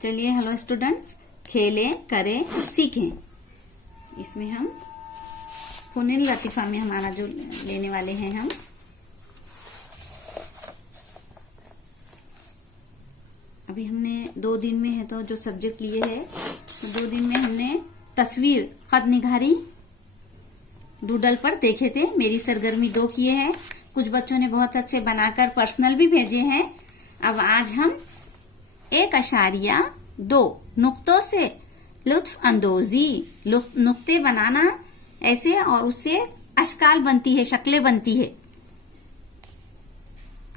चलिए hello students, खेलें करें सीखें। इसमें हम फुनिल लतीफ़ा में हमारा जो लेने वाले हैं हम अभी हमने 2 दिन में है तो जो सब्जेक्ट लिए है तो 2 दिन में हमने तस्वीर खत निगारी डूडल पर देखे थे। मेरी सरगर्मी 2 किए हैं। कुछ बच्चों ने बहुत अच्छे बनाकर पर्सनल भी भेजे हैं। अब आज हम 1.2 नुक्तों से लुत्फ अंदोजी नुक्ते बनाना ऐसे और उससे अशकाल बनती है, शक्लें बनती है।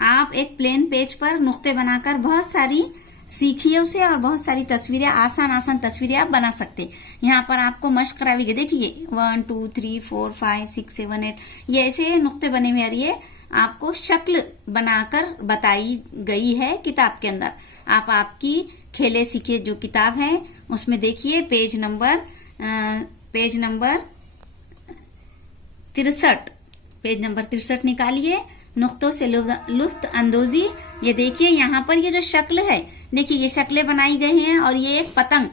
आप एक प्लेन पेज पर नुक्ते बनाकर बहुत सारी सीखिए उसे और बहुत सारी तस्वीरें, आसान तस्वीरें आप बना सकते हैं। यहाँ पर आपको मश्क करावी गई, देखिए 1 2 3 4 5 6 7 8 ये ऐसे नुक्ते बने हुए हैं। ये आपको शक्ल बनाकर बताई गई है किताब के अंदर। आप आपकी खेले सीखे जो किताब है उसमें देखिए पेज नंबर 63 निकालिए। नुक्तों से लुत्फ अंदोजी, ये देखिए यहाँ पर ये जो शक्ल है, देखिए ये शक्लें बनाई गई हैं और ये एक पतंग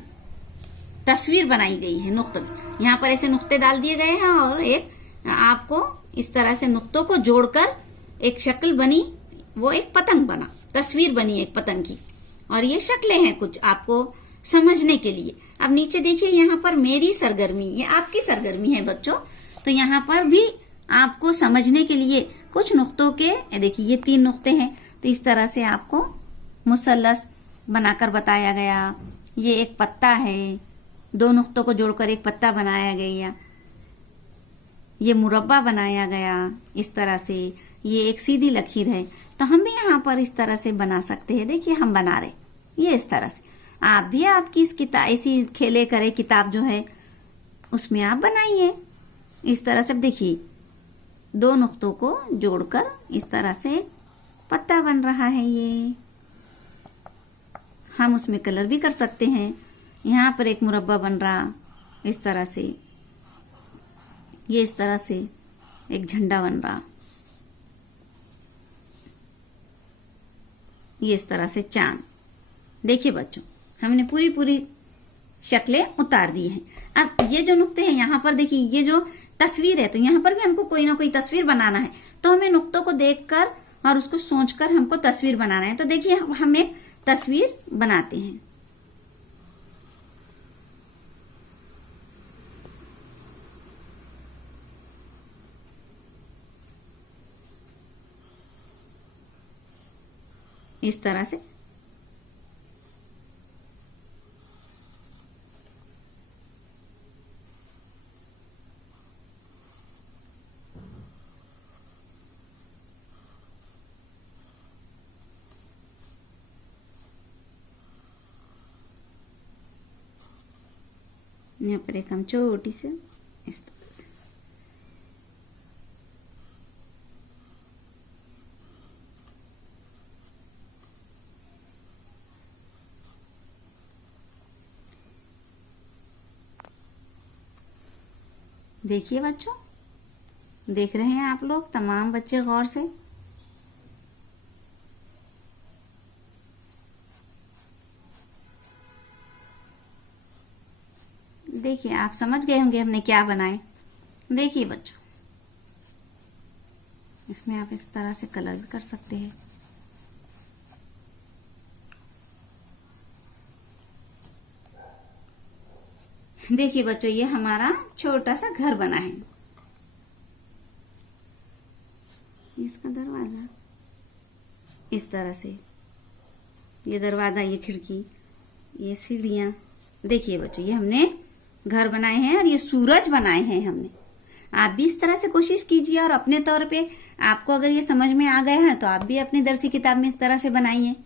तस्वीर बनाई गई है नुक्तों में। यहाँ पर ऐसे नुक्ते डाल दिए गए हैं और एक आपको इस तरह से नुक्तों को जोड़कर एक शक्ल बनी, वो एक पतंग बना, तस्वीर बनी एक पतंग की। और ये शक्लें हैं कुछ आपको समझने के लिए। अब नीचे देखिए यहाँ पर मेरी सरगर्मी, ये आपकी सरगर्मी है बच्चों। तो यहाँ पर भी आपको समझने के लिए कुछ नुक्तों के, देखिए ये 3 नुक्ते हैं तो इस तरह से आपको मुसल्लस बनाकर बताया गया। ये एक पत्ता है, 2 नुक्तों को जोड़कर एक पत्ता बनाया गया। ये मुरब्बा बनाया गया इस तरह से। ये एक सीधी लकीर है तो हम भी यहाँ पर इस तरह से बना सकते हैं। देखिए हम बना रहे ये इस तरह से। आप भी आपकी इस किताब, ऐसी खेले करे किताब जो है उसमें आप बनाइए इस तरह से। देखिए 2 नुक्तों को जोड़कर इस तरह से पत्ता बन रहा है। ये हम उसमें कलर भी कर सकते हैं। यहाँ पर एक मुरब्बा बन रहा इस तरह से, ये इस तरह से एक झंडा बन रहा, ये इस तरह से चांद। देखिए बच्चों हमने पूरी शक्लें उतार दी हैं। अब ये जो नुक्ते हैं यहाँ पर देखिए, ये जो तस्वीर है तो यहाँ पर भी हमको कोई ना कोई तस्वीर बनाना है। तो हमें नुक्तों को देखकर और उसको सोचकर हमको तस्वीर बनाना है। तो देखिए हम एक तस्वीर बनाते हैं। इस तरह से यहाँ पर एक हम छोटी से इस तरह से देखिए बच्चों, देख रहे हैं आप लोग तमाम बच्चे गौर से। देखिए आप समझ गए होंगे हमने क्या बनाए। देखिए बच्चों इसमें आप इस तरह से कलर भी कर सकते हैं। देखिए बच्चों ये हमारा छोटा सा घर बना है। इसका दरवाजा इस तरह से, ये दरवाजा, ये खिड़की, ये सीढ़ियाँ। देखिए बच्चों ये हमने घर बनाए हैं और ये सूरज बनाए हैं हमने। आप भी इस तरह से कोशिश कीजिए और अपने तौर पे आपको अगर ये समझ में आ गया है तो आप भी अपनी दरसी किताब में इस तरह से बनाइए।